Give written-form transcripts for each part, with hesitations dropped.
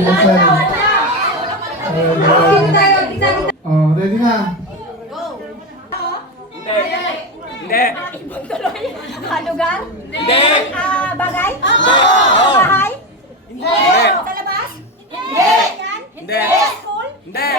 Oh, ready na? Hindi. Ibang tuloy. Lugar? Hindi. Bagay? Oo. Bahay? Hindi. Sa labas? Hindi. Yan? Hindi. School? Hindi.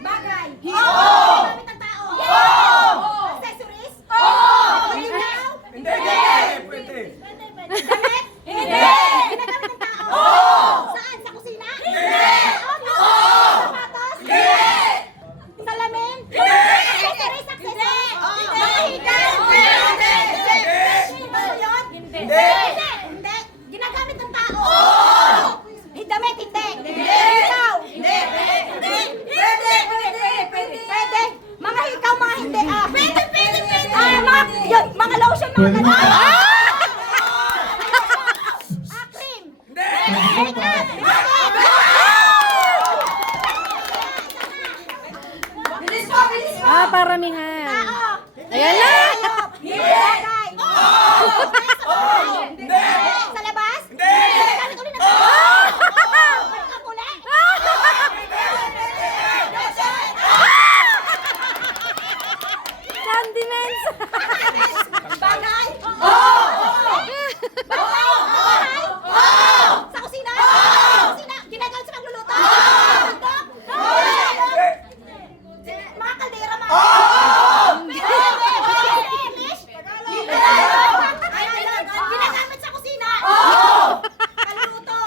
Bagay? Oo. Gamit ng tao? Oo. Accessories? Oo. Ilaw? Hindi. Pwede. Damit? Hindi. Ginagamit ng tao? Oo. Saan? Sa kusina? Hindi. Oo. Sapatos? Hindi. Salamin? Hindi. Accessories? Accessories? Mahihigan? Hindi. Balon? Hindi. Hindi. Ginagamit ng tao? Oo. Damit? Hindi. Ilaw? Hindi. Pwede. Mga hikaw, mga hindi. Pwede. Mga lotion, mga Pwede na. cream. Bilis mo. Paramihan. Tao. Ayan na. Bagay. Hindi. Sa labas? Hindi. Ginagamit ulit ng tao? Pagkakuli? Condiments. Bagay? Oo! Bahay? Oo! Sa kusina? Oo! Kusina? Ginagamit sa pagluluto? Sandok? Mga kaldera, mga... English? Ginagamit sa kusina? Paluto?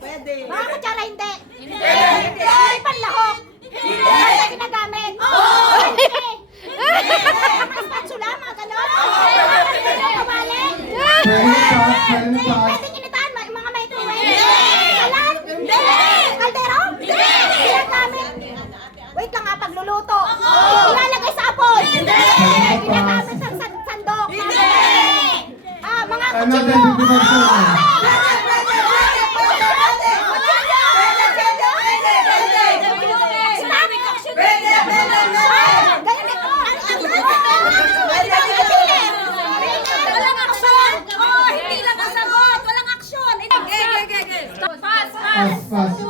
Pwede. Mga kutsara, hindi. May panlahok? Hindi. Ginagamit? Mga spatula, mga ganon? Kamali? Pwede initaan, mga microwave? Salan? Hindi. Kaldero? Hindi. Ginagamit? Wait lang nga, pagluluto. Ilalagay sa apoy? Hindi. Ginagamit sa sandok? Hindi. Mga kutsilyo? Fast.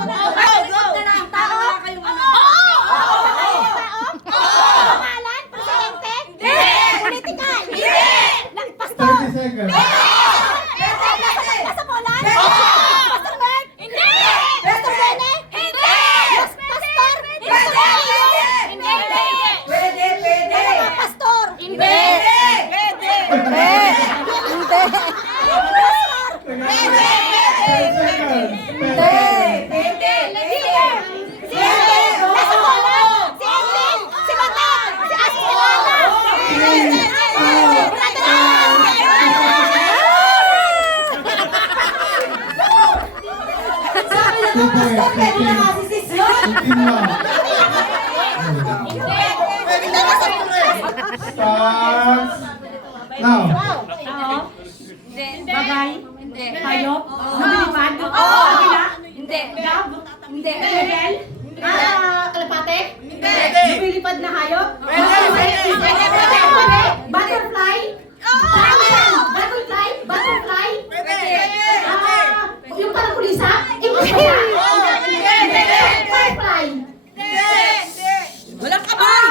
Pangalan? Presidente? Political? 30 seconds. Nasa Poland? Pastor Bert? Hindi! Pastor Bene? Hindi! Pastor? Pastor Leo? Hindi! Mga pastor? Hindi! Nasa Poland? Si Edwin? Si Batat? Si Astrolana? Starts now. Bagay? Hayop? Lumilipad? Agila? Gab? Level? Kalapate? Lumilipad na hayop? Butterfly? Butterfly? Yung parang kulisa? Firefly? Walang kabay!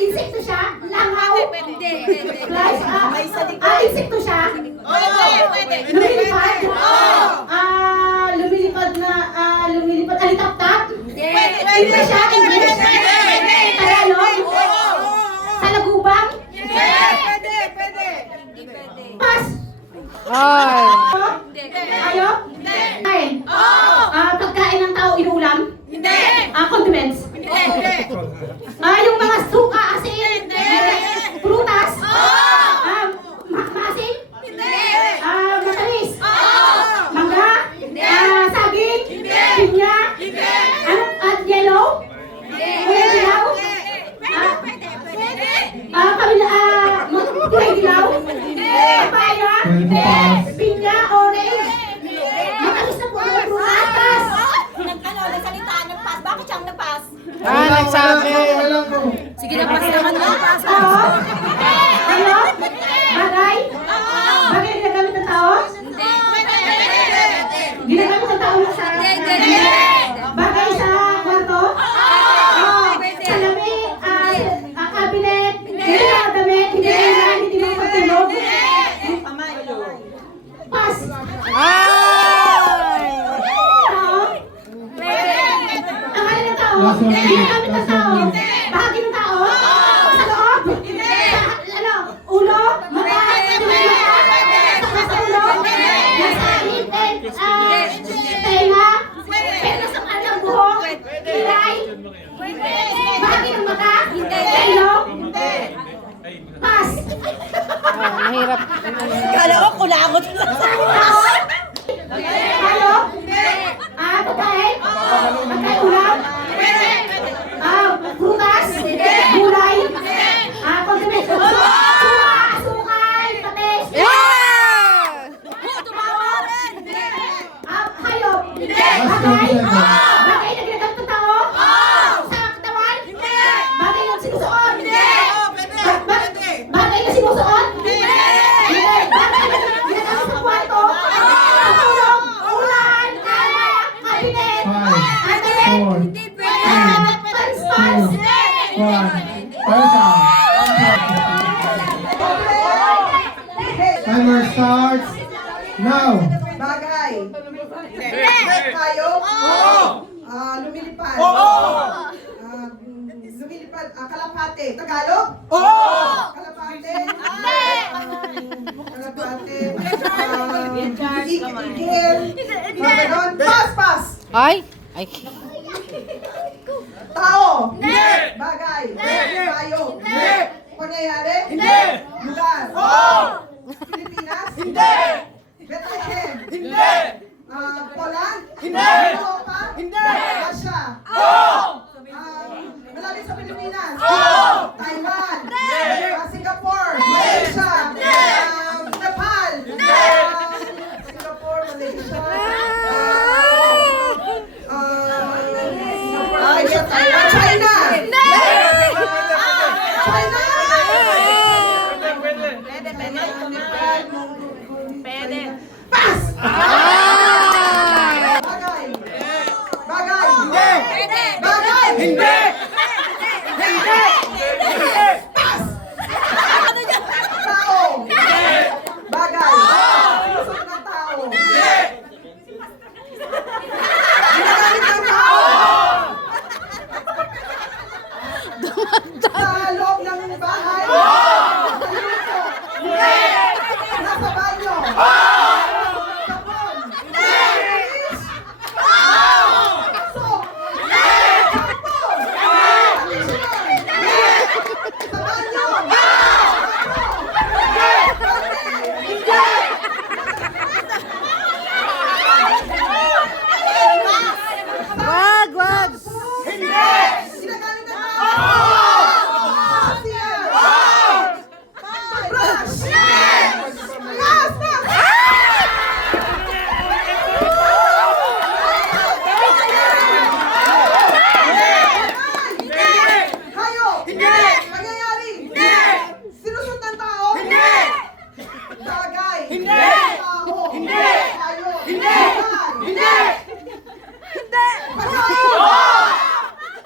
Insekto siya? Langaw? Hindi. Flies? Insekto siya? Pwede. Lumilipad? Lumilipad. Alitap-tap? Hindi siya? English? Tagalog? Salagubang? Pass? Ayop? Kain? Pagkain ng tao inuulam? Condiments? Yung mga suka, asin? Prutas? Maasim? Matamis? Mangga? Saging? Pinya? Yellow? Kulay dilaw? Kulay dilaw? Papaya? Pinya? Orange? Matamis na po yung prutas? Nagsalitaan ng pass. Bakit siyang na-pass? Nagsabi. Sige na, pass naman ng pass. Ano? Bagay? Bagay ginagamit ng tao? Hindi. Ginagamit Last one. Ginagamit ng Last tao. one. Bahagi ng tao. Sa loob. Sa, ano, ulo, mata, sa ulo, nasa ngipin, tenga, pero sa ano, buhok, kilay, bahagi ng mata, ilong, pas. Mahirap. Kala ko kulangot na sa Tayo? Pagkain? Pagkain ulam? Prutas? Gulay? Condiments? Sukay? Patis? Yeah! Hayop? Last 20 Bagay? seconds. Bagay na ginagamit ng tao? Sa katawan? Bagay na sinusuot? Bagay na sinusuot? Bagay na ginagamit sa kwarto? Sa tulog? Ulan? Kabinet? 5, Adalet? 4, Pans? 2, 1. Time's out. Timer starts now. Bagay. Tayo? Lumilipad. Lumilipad. Kalapate. Tagalog? Kalapate. Kalapate. Igil. Ganon. Pas. Ay! Ay. Tao. Bagay. Tayo. Pangyayari? Lugar. Pilipinas? Bethlehem? Poland? Europa? Russia? Malapit sa Pilipinas? Taiwan? Singapore? Malaysia? Nepal? Singapore, Malaysia? Malaysia, Taiwan? China? China? Pass! Ah! Bagay. Bagay. Bagay. Pass! Tao. Bagay. Lusot ng tao. Ginagamit ng tao. Sa loob ng bahay. Nasa banyo. Tapon. Linis. Soap. Tampon. Sa banyo. Wag, wag! Ginagamit ng tao. CR. Brush. Last. Hayop. Pangyayari. Sinusot ng tao. Bagay. Tao. Hayop. Lugar. Pagkain. Prutas.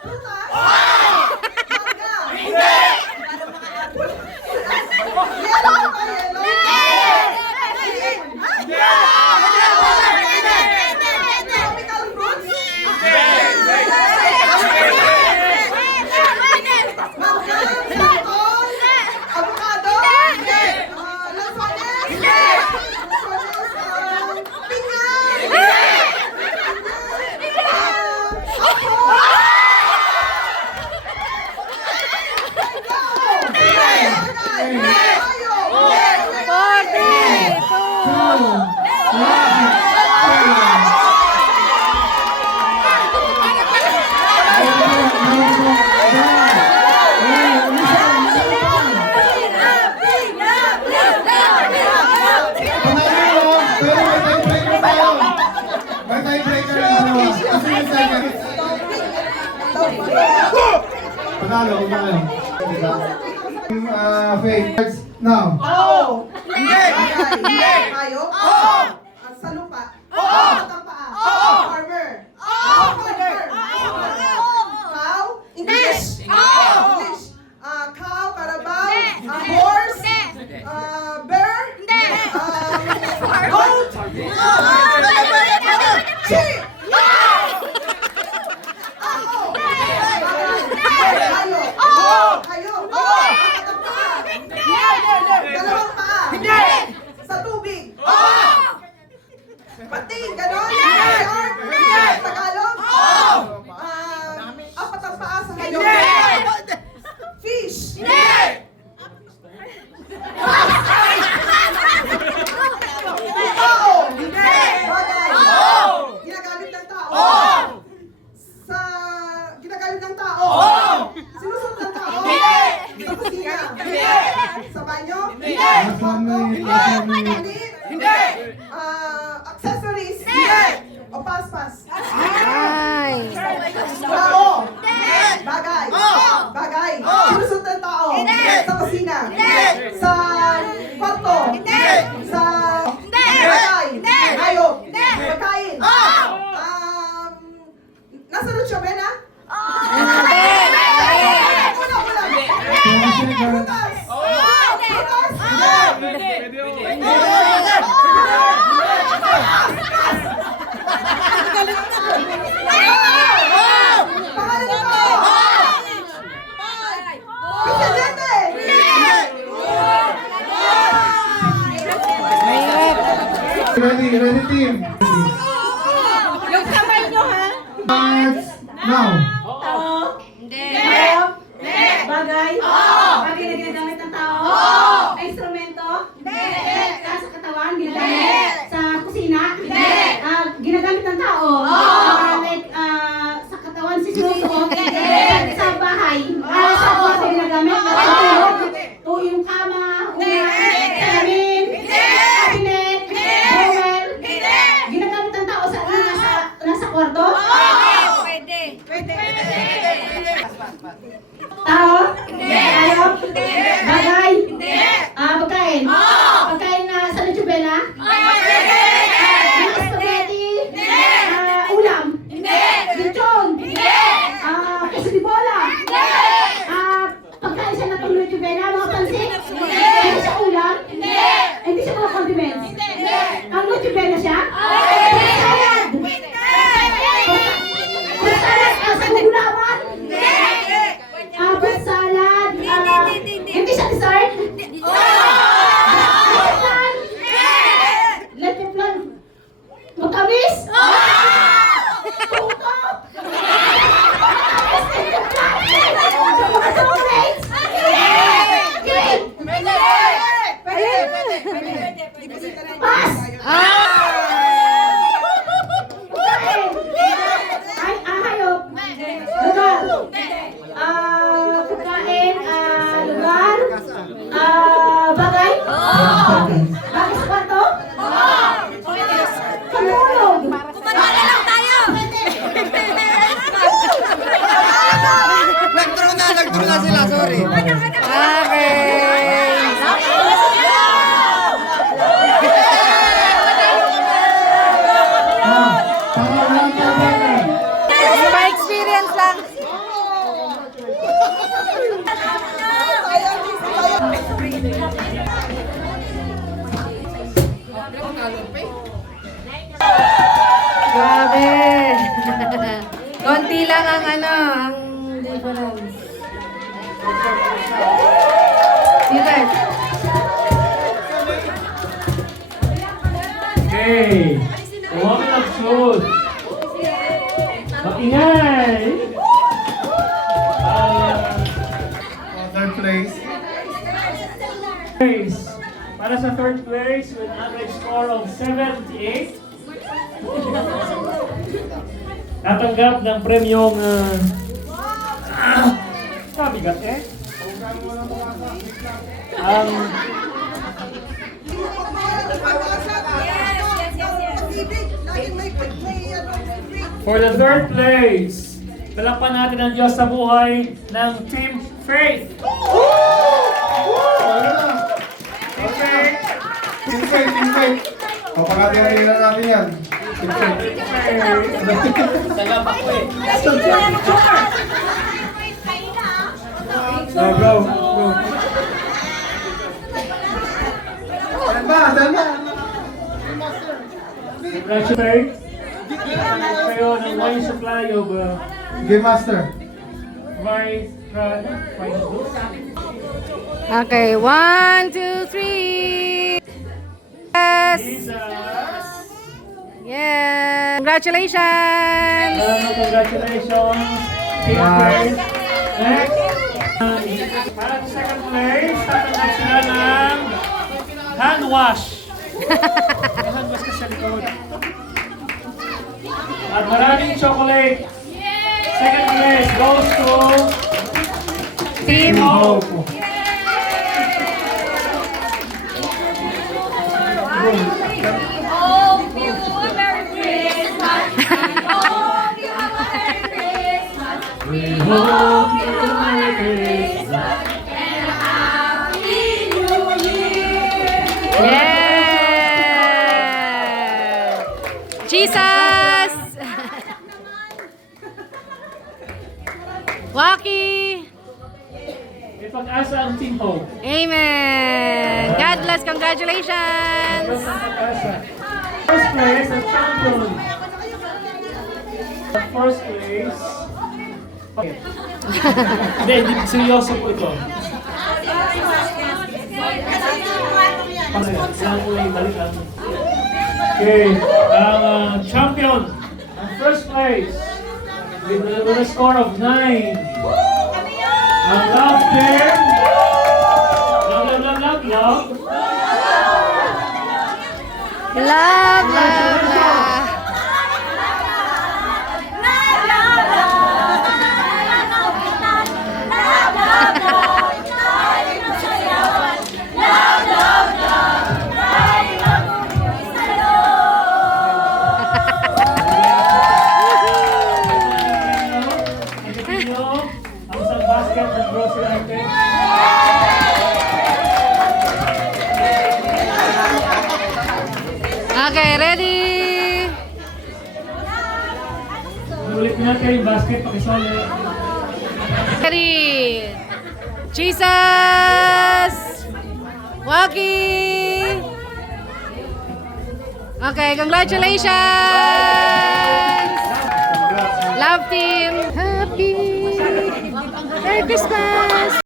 Mangga. Yellow ba yellow? Tropical fruits? Mangga? Santol? Avocado? Lansones? Pinyan? Panalo, kung tayo. Faith, now. Oo. Hindi. Hayop? Sa lupa? Sa paa? Farmer? Farmer? Cow? English? English. Cow, carabao, horse, bear, goat, sheep. Ako. Sa Lucio Bena? Una. 20 seconds. Mahirap. Ready team. Yung kamay nyo, ha? Starts now. Bagay? Bagay na ginagamit ng tao? Ay, instrumento? Sa katawan? Ginagamit? Sa kusina? Ginagamit ng tao? Like, sa katawan, sinusuot? Sa bahay? Sa kwarto ginagamit? O yung kama? Salamin? Cabinet? Drawer? Ginagamit ng tao sa nasa kwarto? Tao? Hayop? Bagay? Pagkain? Pagkain na sa Noche-Buena? Spaghetti? Ulam? Lechon? Queso de bola? Pagkain siya na itong Noche-Buena? Mga pansit? Hindi siya ulam? Hindi siya mga condiments? Ang Noche-Buena siya? Salad? Salad? Sa gulaman? Fruit salad? Hindi siya dessert? Plan? Let's plan? Matamis? Puto? Mga chocolates? Pass! Ay, hayop? Lugar? Pagkain, lugar, bagay? Bagay sa kwarto? Pamulog? Nagturo na sila, sorry. Okay. Pa-experience lang. Grabe. Konti lang ang ang difference. Difference. Okay. Huwag mag-shoot. Maingay. Third place. Para sa third place with an average score of 78. Natanggap ng premyong mabigat eh. For the third place, talakpan natin ang Diyos sa buhay ng Team Faith. Team Faith. Team fight. Papakatirin na natin yan. Team fight. Tagapak ko eh. Go. Saan ba? Congratulations. Kayo ng wine supply of Game Master. rice, Okay, 1, 2, 3. Yes. Jesus. Yeah. Congratulations. Congratulations. Team Faith. Next. Para sa second place, tatanggap sila ng hand wash. Hand wash ka sa likod. At maraming chocolate. Second place goes to Team Hope. We hope you have a Merry Christmas. Yeah. Jesus. Waki. May pag-asa ang Team Hope. Amen. God bless. Congratulations. Mas ang pag-asa. First place, ang champion. First place. Okay. Hindi, seryoso po ito. Okay, ang champion, ang first place, with a score of 9. Ang love team, love. Love, love, love. Ang isang basket ng grocery item. Okay, ready? Ulit natin yung basket, pakisali. Ready? Jesus! Waki! Okay, congratulations! Love team! Happy! Merry Christmas!